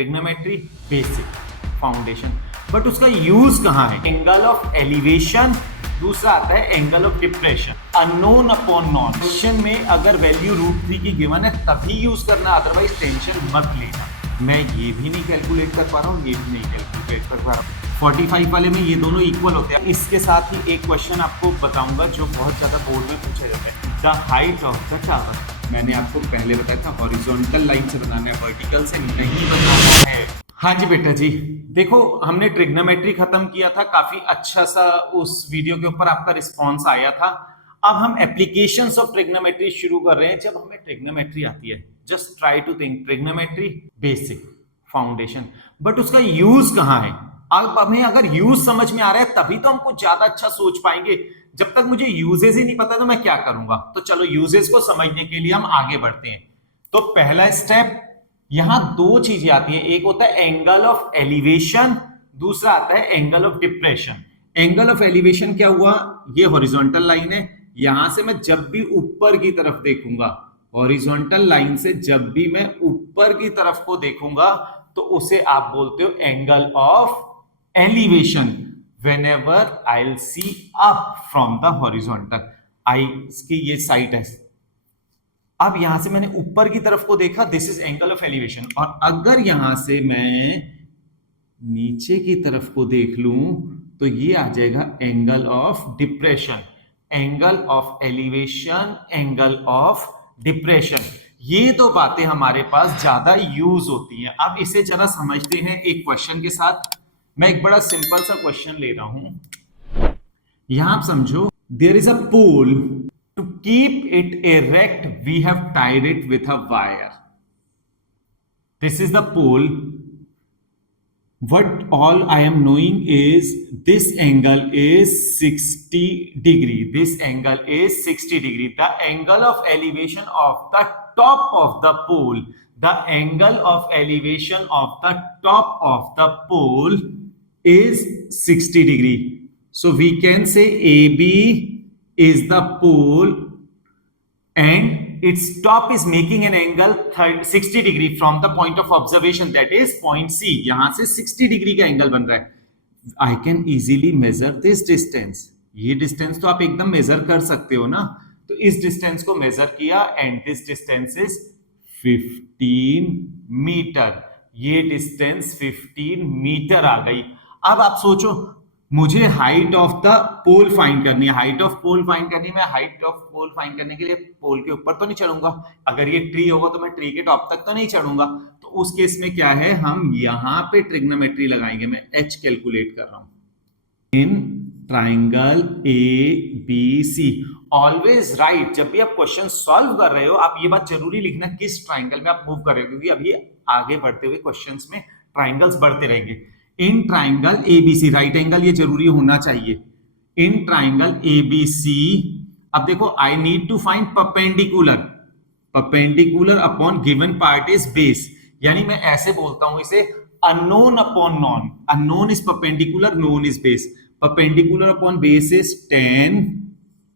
Trigonometry basic foundation, but उसका use कहाँ है? एंगल ऑफ एलिवेशन, दूसरा आता है angle of depression. Unknown upon non, question में अगर वैल्यू √3 की गिवन है तभी यूज करना, अदरवाइज टेंशन मत लेना। मैं ये भी नहीं कैलकुलेट कर पा रहा हूँ, ये भी नहीं कैलकुलेट कर पा रहा हूँ। 45 वाले में ये दोनों इक्वल होते हैं। इसके साथ ही एक क्वेश्चन आपको बताऊंगा जो बहुत ज्यादा बोर्ड में पूछे जाते हैं। The height of the tower, मैंने आपको पहले बताया था हॉरिजॉन्टल लाइन से बनाना है, वर्टिकल से नहीं बनाना है। हाँ जी बेटा जी, देखो हमने ट्रिग्नोमेट्री खत्म किया था, काफी अच्छा सा उस वीडियो के ऊपर आपका रिस्पॉन्स आया था। अब हम एप्लीकेशंस ऑफ ट्रिग्नोमेट्री शुरू कर रहे हैं। जब हमें ट्रिग्नोमेट्री आती है, just try to think trigonometry basic foundation, but उसका यूज कहाँ है? अब हमें अगर यूज समझ में आ रहा है तभी तो हम कुछ ज्यादा अच्छा सोच पाएंगे। जब तक मुझे यूजेस ही नहीं पता तो मैं क्या करूंगा? तो चलो यूजेस को समझने के लिए हम आगे बढ़ते हैं। तो पहला स्टेप, यहां दो चीजें आती है, एक होता है एंगल ऑफ एलिवेशन, दूसरा आता है angle of depression. Angle of elevation क्या हुआ? ये हॉरिजॉन्टल लाइन है, यहां से मैं जब भी ऊपर की तरफ देखूंगा, हॉरिजॉन्टल लाइन से जब भी मैं ऊपर की तरफ को देखूंगा तो उसे आप बोलते हो angle of elevation whenever I'll see up from the horizontal। आई इसकी ये साइड है, अब यहां से मैंने ऊपर की तरफ को देखा, this is angle of elevation. और अगर यहां से मैं नीचे की तरफ को देख लूं तो ये आ जाएगा angle of depression. Angle of elevation, angle of depression, ये दो बातें हमारे पास ज्यादा यूज होती हैं। अब इसे जरा समझते हैं एक क्वेश्चन के साथ। मैं एक बड़ा सिंपल सा क्वेश्चन ले रहा हूं, यहां आप समझो, there is a pole, to keep it erect we have tied it with a wire. This is the pole, what all I am knowing is this angle is 60 degree. This angle is 60 degree. The angle of elevation of the top of the pole, the angle of elevation of the top of the pole is 60 degree. So we can say AB is the pole and its top is making an angle 60 degree from the point of observation, that is point C। यहां से 60 degree का angle बन रहा है। I can easily measure this distance। ये distance तो आप एकदम मेजर कर सकते हो ना, तो इस डिस्टेंस को मेजर किया and this distance is 15 metre. ये डिस्टेंस 15 मीटर आ गई। अब आप सोचो, मुझे height of the pole find करनी है। हाइट ऑफ पोल फाइंड करनी है, मैं हाइट ऑफ पोल फाइंड करने के लिए पोल के ऊपर तो नहीं चढ़ूंगा, अगर ये ट्री होगा तो मैं ट्री के टॉप तक तो नहीं चढ़ूंगा। तो उस केस में क्या है, हम यहां पे ट्रिग्नोमेट्री लगाएंगे। मैं एच कैलकुलेट कर रहा हूं in triangle A B C. Always right, जब भी आप क्वेश्चन सॉल्व कर रहे हो आप ये बात जरूरी लिखना किस ट्राइंगल में आप मूव कर रहे हो, क्योंकि अभी आगे बढ़ते हुए क्वेश्चंस में ट्राइंगल्स बढ़ते रहेंगे। In triangle ABC, right angle ये जरूरी होना चाहिए। इन ट्राइंगल एबीसी, अब देखो I need to find perpendicular, perpendicular upon given part is base, यानी मैं ऐसे बोलता हूं इसे unknown upon known. Unknown is perpendicular, known is base. Perpendicular upon base is tan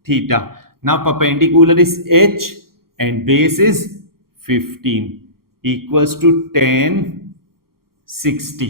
theta. Now perpendicular is h and base is 15 equals to tan 60।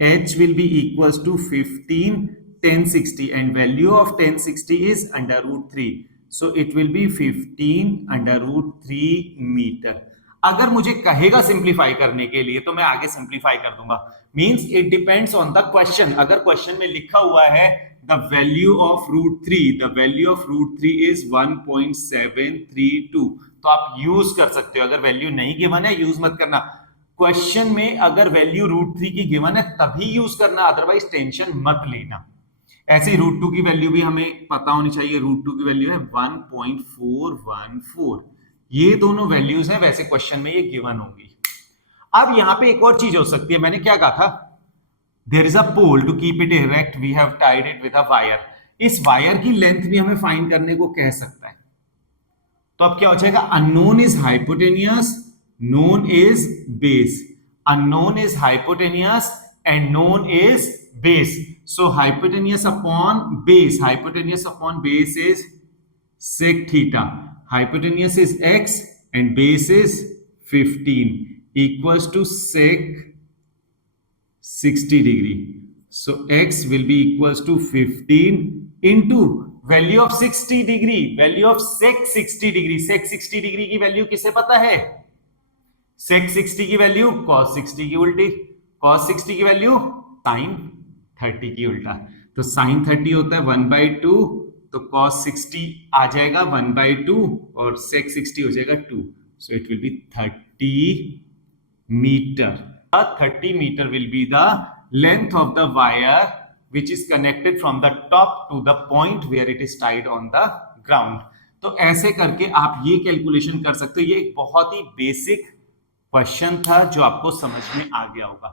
h will be equals to 15 tan 60 and value of tan 60 is under root 3, so it will be 15 under root 3 meter। अगर मुझे कहेगा simplify करने के लिए तो मैं आगे simplify कर दूंगा। Means it depends on the question. अगर क्वेश्चन में लिखा हुआ है the value of root 3, the value of root 3 is 1.732, तो आप यूज कर सकते हो। अगर वैल्यू नहीं गिवन है यूज मत करना। क्वेश्चन में अगर वैल्यू रूट 3 की गिवन है तभी यूज करना, अदरवाइज टेंशन मत लेना। ऐसे ही रूट 2 की वैल्यू भी हमें पता होनी चाहिए। रूट 2 की वैल्यू है 1.414। ये दोनों वैल्यूज हैं, वैसे क्वेश्चन में ये गिवन होंगी। अब यहां पे एक और चीज हो सकती है, मैंने क्या कहा था, there is a pole, to keep it erect we have tied it with a wire. इस वायर की लेंथ भी हमें फाइंड करने को कह सकता है। तो अब क्या हो जाएगा, unknown is hypotenuse, known is base, unknown is hypotenuse and known is base। So hypotenuse upon base, hypotenuse upon base is sec theta, hypotenuse is x and base is 15 equals to sec 60 degree. So x will be equals to 15 into value of 60 degree, value of sec 60 degree. Sec 60 degree की value किसे पता है? sec 60 की value cos 60 की उल्टी, cos 60 की value sin 30 की उल्टा. तो sin 30 होता है 1/2, तो cos 60 आ जाएगा 1/2 और sec 60 हो जाएगा 2. So it will be 30 meter. 30 meter will be the length of the wire which is connected from the top to the point where it is tied on the ground. तो ऐसे करके आप ये calculation कर सकते हो. ये एक बहुत ही बेसिक क्वेश्चन था जो आपको समझ में आ गया होगा.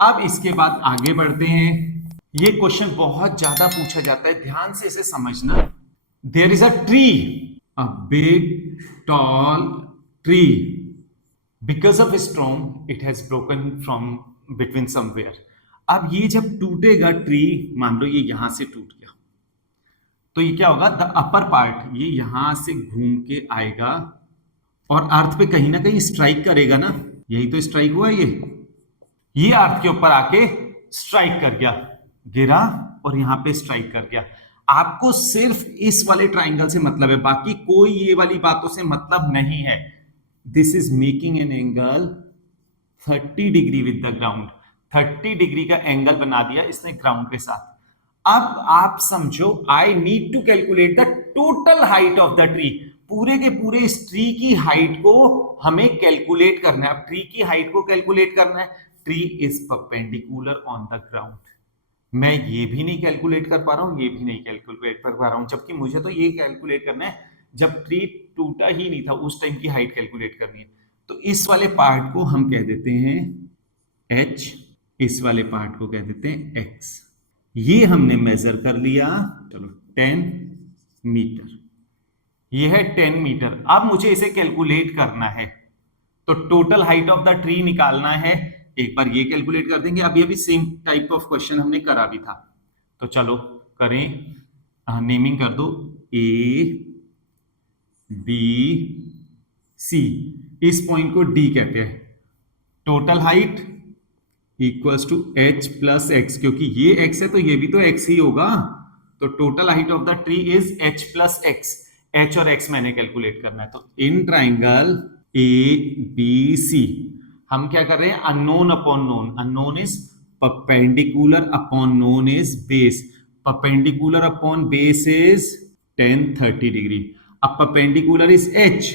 अब इसके बाद आगे बढ़ते हैं. ये क्वेश्चन बहुत ज्यादा पूछा जाता है, ध्यान से इसे समझना. There is a tree, a big tall tree. Because of a storm, it has broken from between somewhere. अब ये जब टूटेगा ट्री, मान लो ये यहां से टूट गया, तो ये क्या होगा? द अपर पार्ट ये यहां से घूम के आएगा और अर्थ पे कहीं ना कहीं स्ट्राइक करेगा ना. यही तो स्ट्राइक हुआ. ये अर्थ के ऊपर आके स्ट्राइक कर गया, गिरा और यहां पे स्ट्राइक कर गया. आपको सिर्फ इस वाले ट्राइंगल से मतलब है, बाकी कोई ये वाली बातों से मतलब नहीं है. This is making an angle 30 degree with the ground. 30 degree का एंगल बना दिया इसने ग्राउंड के साथ. अब आप समझो, I need to calculate the total height of the tree. पूरे के पूरे इस ट्री की हाइट को हमें कैलकुलेट करना है. अब ट्री की हाइट को कैलकुलेट करना है. Tree is perpendicular on the ground. मैं ये भी नहीं कैलकुलेट कर पा रहा हूं, ये भी नहीं कैलकुलेट कर पा रहा हूं, जबकि मुझे तो ये कैलकुलेट करना है जब ट्री टूटा ही नहीं था उस टाइम की हाइट कैलकुलेट करनी है. तो इस वाले पार्ट को हम कह देते हैं h, इस वाले पार्ट को कह देते हैं x. ये हमने मेजर कर लिया. चलो 10 मीटर, ये है 10 मीटर. अब मुझे इसे कैलकुलेट करना है, तो total height of the tree निकालना है. एक बार ये कैलकुलेट कर देंगे. अब ये भी सेम टाइप ऑफ क्वेश्चन हमने करा भी था, तो चलो करें. नेमिंग कर दो ए बी सी. इस पॉइंट को डी कहते हैं. Total height equals to h plus x, क्योंकि ये एक्स है तो ये भी तो एक्स ही होगा. तो total height of the tree is H plus x. H और एक्स मैंने कैलकुलेट करना है. तो इन ट्राइंगल ए बी सी हम क्या कर रहे हैं? Unknown upon known. Unknown is perpendicular upon known is base. Perpendicular upon base is 10 30 degree. अब perpendicular is h,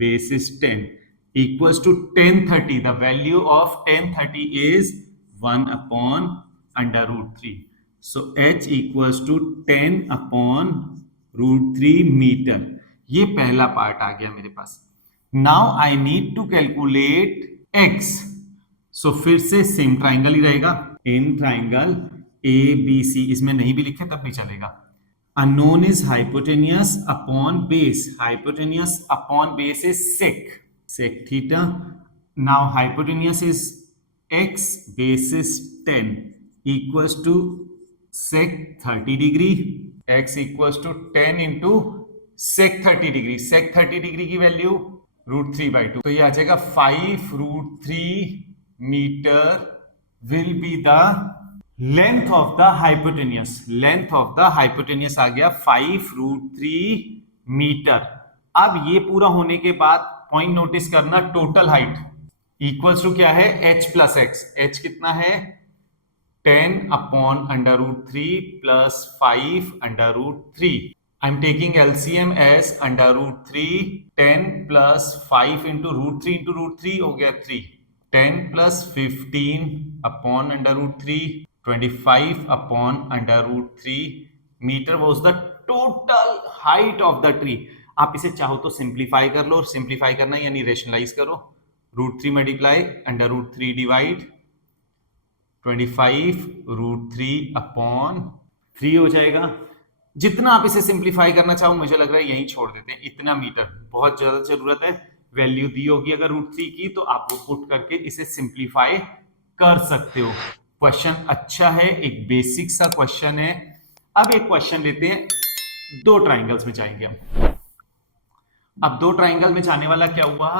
base is 10, equals to 10 30. The value of 10 30 is 1 upon under root 3. So h equals to 10 upon root 3 meter. ये पहला part आ गया मेरे पास. Now I need to calculate x. So फिर से same triangle ही रहेगा. इन triangle A B सी, इसमें नहीं भी लिखे तब भी चलेगा. Unknown is hypotenuse upon base. Hypotenuse upon base is sec. Sec theta. Now hypotenuse is x, base is 10, equals to sec 30 degree. X equals to 10 into sec 30 degree. Sec 30 degree की value √3/2. तो ये आ जाएगा 5√3 metre will be the length of the hypotenuse. Length of the hypotenuse आ गया 5√3 metre. अब ये पूरा होने के बाद पॉइंट नोटिस करना, टोटल हाइट इक्वल्स टू क्या है? h plus x. h कितना है? 10 upon √3 plus 5 √3. I am taking LCM as √3. 10 plus 5 into √3 into √3 हो गया 3. 10 plus 15 upon √3, 25 upon √3 metre was the total height of the tree. आप इसे चाहो तो सिंप्लीफाई कर लो, और सिंप्लीफाई करना यानी रेशनलाइज करो. √3 मल्टीप्लाई √3 डिवाइड 25 √3 अपॉन 3 हो जाएगा. जितना आप इसे सिंप्लीफाई करना चाहो, मुझे लग रहा है यहीं छोड़ देते हैं. इतना मीटर बहुत ज्यादा जरूरत है. वैल्यू दी होगी अगर √3 की, तो आप वो पुट करके इसे सिंप्लीफाई कर सकते हो. क्वेश्चन अच्छा है, एक बेसिक सा क्वेश्चन है. अब एक क्वेश्चन लेते हैं, दो ट्राइंगल्स में जाएंगे हम. अब दो ट्राइंगल में जाने वाला क्या हुआ,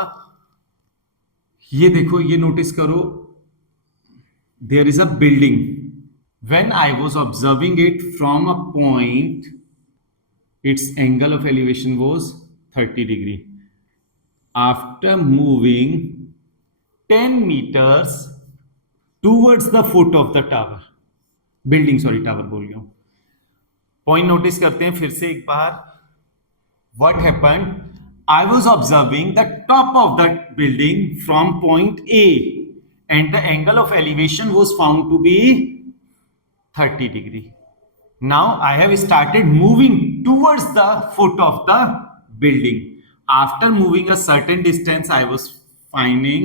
ये देखो, ये नोटिस करो. there is a building. When I was observing it from a point, its angle of elevation was 30 degree. After moving 10 meters towards the foot of the tower, building, sorry, tower बोल गया हूं. Point notice करते हैं फिर से एक बार. What happened? I was observing the top of that building from point A, and the angle of elevation was found to be 30 degree. Now I have started moving towards the foot of the building. After moving a certain distance, I was finding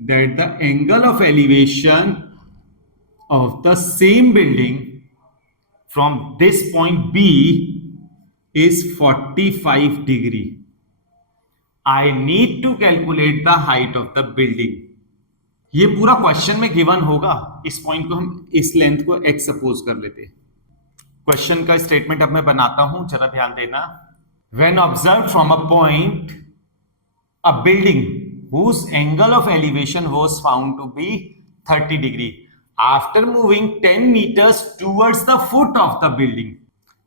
that the angle of elevation of the same building from this point B is 45 degree. I need to calculate the height of the building. ये पूरा question में given होगा. इस point को हम इस length को x suppose कर लेते हैं. क्वेश्चन का स्टेटमेंट अब मैं बनाता हूं, जरा ध्यान देना. When observed from a point, a building whose angle of elevation was found to be 30 degree. After moving 10 meters towards the foot of the building,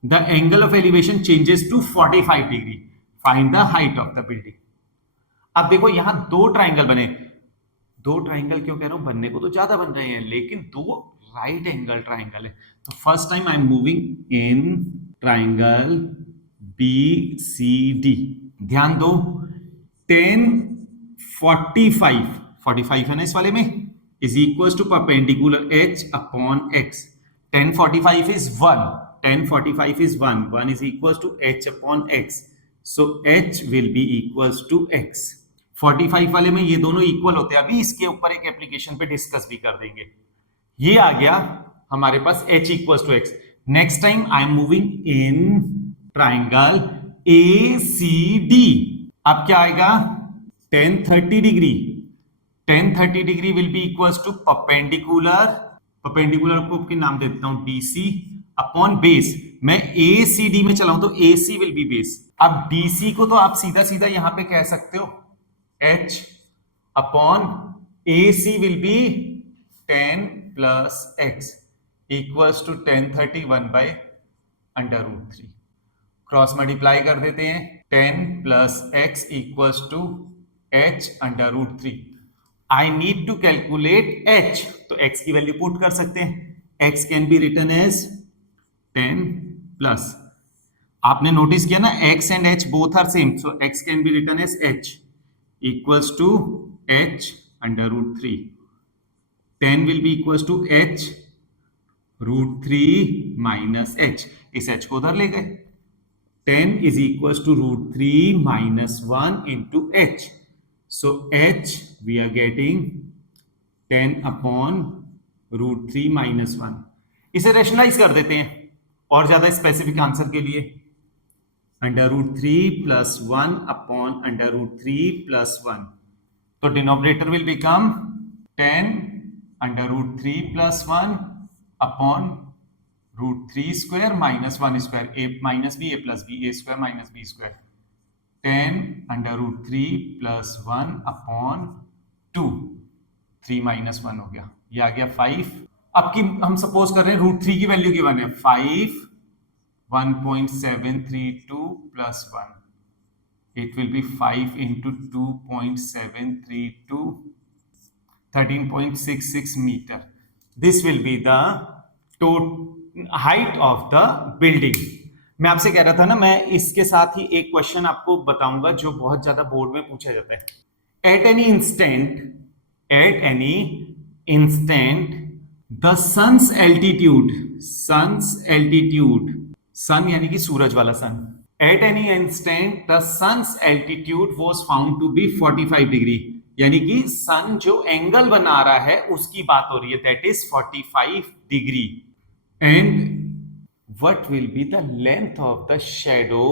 the angle of elevation changes to 45 degree. Find the height of the building. अब देखो यहां दो triangle बने. दो triangle क्यों कह रहा हूं? बनने को तो ज्यादा बन रहे हैं, लेकिन दो राइट एंगल ट्राइंगल है. तो first time I am moving in triangle BCD. ध्यान दो, 10 45 है ना इस वाले में, is equals to perpendicular h upon x. 10 45 is 1. 10 45 is 1. 1 is equals to h upon x. So h will be equals to x. 45 वाले में ये दोनों इक्वल होते हैं. अभी इसके ऊपर एक एप्लीकेशन पे डिस्कस भी कर देंगे. ये आ गया हमारे पास h equals to x. Next time I am moving in triangle ACD. अब क्या आएगा? 10 30 degree. 10 30 degree will be equals to perpendicular को के नाम दे देता हूं DC अपॉन बेस. मैं ACD में चलाऊं तो AC विल बी बेस. अब DC को तो आप सीधा सीधा यहां पे कह सकते हो H upon AC will be 10 plus x equals to 10 30 1 by under root 3. Cross multiply कर देते हैं. 10 plus x equals to h under root 3. I need to calculate h. तो x की वैल्यू पुट कर सकते हैं. x can be written as 10 plus, आपने नोटिस किया ना, x and h both are same, so x can be written as h equals to h under root 3. 10 will be equals to h root 3 minus h. इस h को उधर ले गए. 10 is equals to root 3 minus 1 into h. So h we are getting 10 upon root 3 minus 1. इसे rationalise कर देते हैं और ज्यादा स्पेसिफिक आंसर के लिए. Under root 3 plus 1 upon under root 3 plus 1. तो denominator will become 10 under root 3 plus 1 upon root 3 square minus 1 square. a minus b a plus b, a square minus b square. 10 under root 3 plus 1 upon 2. 3 minus 1 हो गया, ये आ गया 5. अब की हम suppose कर रहे हैं रूट 3 की वैल्यू गिवन है 5. 1.732 plus 1. It will be 5 into 2.732, 13.66 meter. This will be the total height of the building. मैं आपसे कह रहा था ना, मैं इसके साथ ही एक क्वेश्चन आपको बताऊंगा जो बहुत ज्यादा बोर्ड में पूछा जाता है. At any instant, the sun's altitude, सन यानी कि सूरज वाला sun. At any instant the sun's altitude was found to be 45 degree. यानी कि सन जो एंगल बना रहा है उसकी बात हो रही है, that is 45 degree. And what will be the length of the shadow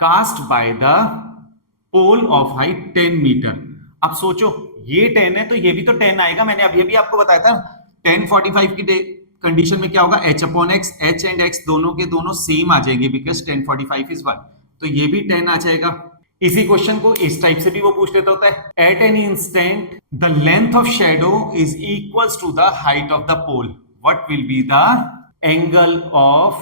cast by the pole of height 10 metre. अब सोचो, ये 10 है तो ये भी तो 10 आएगा. मैंने अभी अभी आपको बताया था 10 45 की कंडीशन में क्या होगा, h upon x. h and x दोनों के दोनों सेम आ जाएंगे बिकॉज 10 45 इज 1. तो ये भी 10 आ जाएगा. इसी क्वेश्चन को इस टाइप से भी वो पूछ लेता होता है, at an instant the length of shadow is equals to the height of the pole, what will be the angle of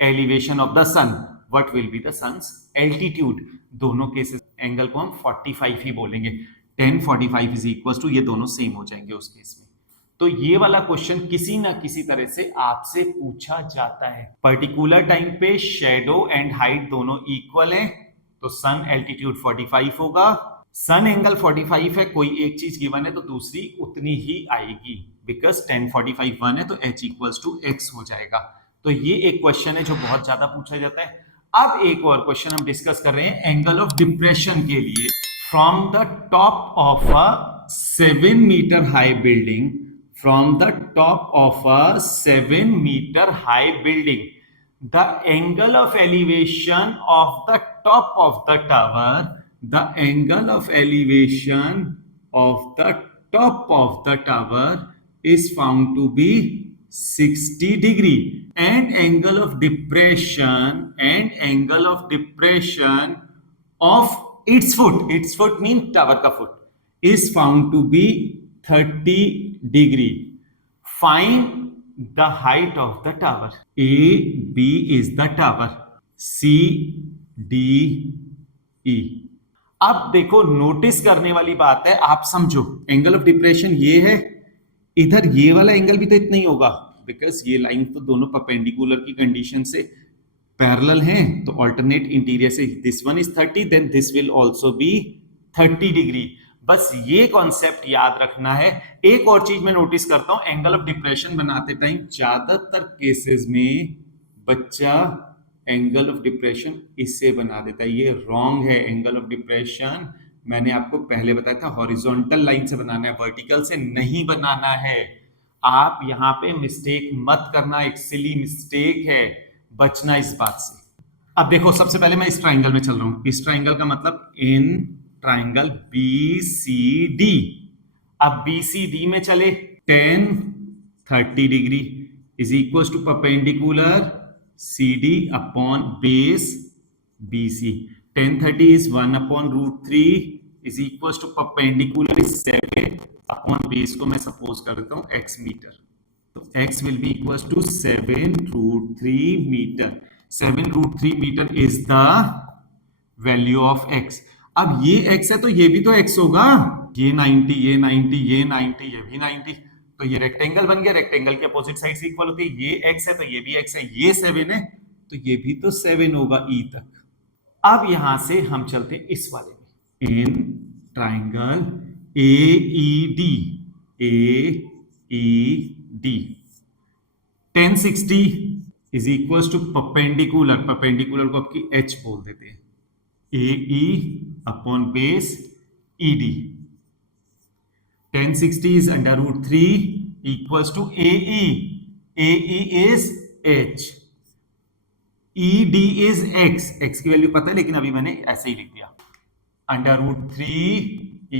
elevation of the sun, what will be the sun's altitude. दोनों cases angle को हम 45 ही बोलेंगे, 10 45 is equals to, ये दोनों same हो जाएंगे उस case में। तो ये वाला क्वेश्चन किसी ना किसी तरह से आपसे पूछा जाता है। पर्टिकुलर टाइम पे शेडो एंड हाइट दोनों इक्वल है, तो सन एल्टीट्यूड 45 होगा, सन एंगल 45 है, कोई एक चीज गिवन है तो दूसरी उतनी ही आएगी, बिकॉज 10 45 1 है तो h इक्वल्स टू x हो जाएगा। तो ये एक क्वेश्चन है जो बहुत ज्यादा पूछा जाता है। अब एक और क्वेश्चन हम डिस्कस कर रहे हैं एंगल ऑफ डिप्रेशन के लिए। From the top of a 7 metre high building, from the top of a 7 metre high building, the angle of elevation of the top of the tower, the angle of elevation of the top of the tower is found to be 60 degree, and angle of depression of its foot means tower ka foot, is found to be 30 degree. Find the height of the tower. A, B is the tower. C, D, E. अब देखो notice करने वाली बात है, आप समझो angle of depression ये है, इधर ये वाला एंगल भी तो इतना ही होगा, बिकॉज ये लाइन तो दोनों परपेंडिकुलर की कंडीशन से पैरेलल हैं, तो ऑल्टरनेट इंटीरियर से this one is 30, then this will also be 30 degree. बस ये कॉन्सेप्ट याद रखना है। एक और चीज मैं नोटिस करता हूं, एंगल ऑफ डिप्रेशन बनाते टाइम ज्यादातर केसेस में बच्चा एंगल ऑफ डिप्रेशन इससे बना देता है, ये रॉन्ग है। एंगल ऑफ डिप्रेशन मैंने आपको पहले बताया था हॉरिजॉन्टल लाइन से बनाना है, वर्टिकल से नहीं बनाना है। आप यहाँ पे मिस्टेक मत करना, एक सिली मिस्टेक है, बचना इस बात से। अब देखो सबसे पहले मैं इस ट्राइंगल में चल रहा हूं, इस ट्राइंगल का मतलब इन ट्राइंगल BCD। अब BCD में चले 10 30 degree is equal to perpendicular CD upon base BC। 10 30 is 1 upon √3 is equal to perpendicular is 7 upon base को मैं सपोज कर देता हूं x मीटर, तो x will be equal to 7√3 metre. 7√3 metre is the value of x। अब ये x है तो ये भी तो x होगा, ये 90 ये 90 ये 90 ये भी 90, तो ये रेक्टेंगल बन गया। रेक्टेंगल के अपोजिट साइड से इक्वल होती है, ये x है तो ये भी x है, ये 7 है तो ये भी तो 7 होगा E तक। अब यहां से हम चलते हैं इस वाले में, in triangle AED 1060 is equal to perpendicular, perpendicular को आपकी H बोल देते हैं, AE upon base ED। 1060 is under √3 equals to AE. AE is H, ED is X। X की वैल्यू पता है लेकिन अभी मैंने ऐसे ही लिख दिया। Under √3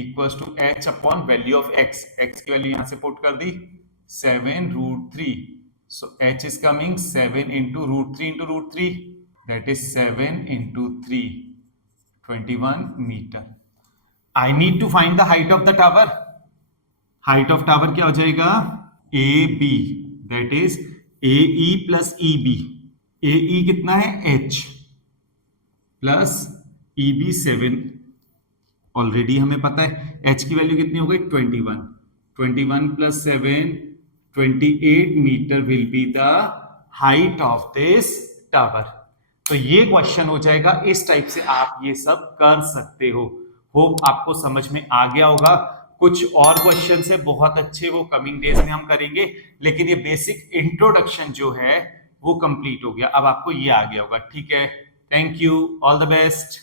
equals to H upon value of X। X की वैल्यू यहां से पुट कर दी 7√3, so H is coming 7 into √3 into √3, that is 7 into 3, 21 meter. I need to find the height of the tower. Height of tower क्या हो जाएगा, AB, that is AE plus EB। AE कितना है H plus EB 7, already हमें पता है H की value कितनी हो गई 21, 21 plus 7 28 metre will be the height of this tower. तो ये क्वेश्चन हो जाएगा, इस टाइप से आप ये सब कर सकते हो। होप आपको समझ में आ गया होगा। कुछ और क्वेश्चन है बहुत अच्छे, वो कमिंग डेज में हम करेंगे, लेकिन ये बेसिक इंट्रोडक्शन जो है वो कंप्लीट हो गया। अब आपको ये आ गया होगा, ठीक है। Thank you, all the best.